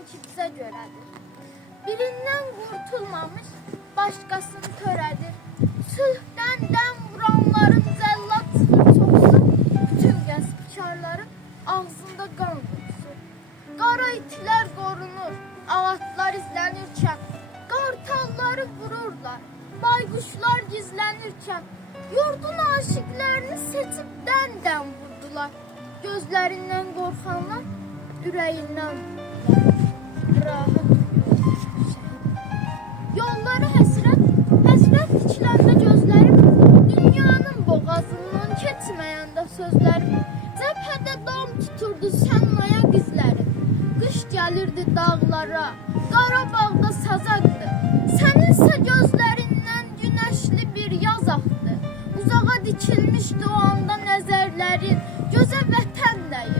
sanki bizə görədir. Birindən qurtulmamış başqasını törədir. Sülhdən dəm vuranların cəllad çıxır çoxsu, bütün qəsbkarların ağzında qan qoxusu. Qara itlər qorunur, ağatlar izlənirkən, qartalları vururlar, bayquşlar gizlənirkən, yurdun aşiqlərini seçib dən-dən vurdular. Gözlərindən qorxanlar ürəyindən rahat yolları həsrət dikiləndə gözlərim, dünyanın boğazından keçməyəndə sözlərim, cəbhədə dam tuturdu sənmaya qizlərim, qış gəlirdi dağlara, Qarabağda sazaqdı, səninsə gözlərindən günəşli bir yaz axdı, uzağa dikilmişdi o anda nəzərlərin, gözə vətən dəyir.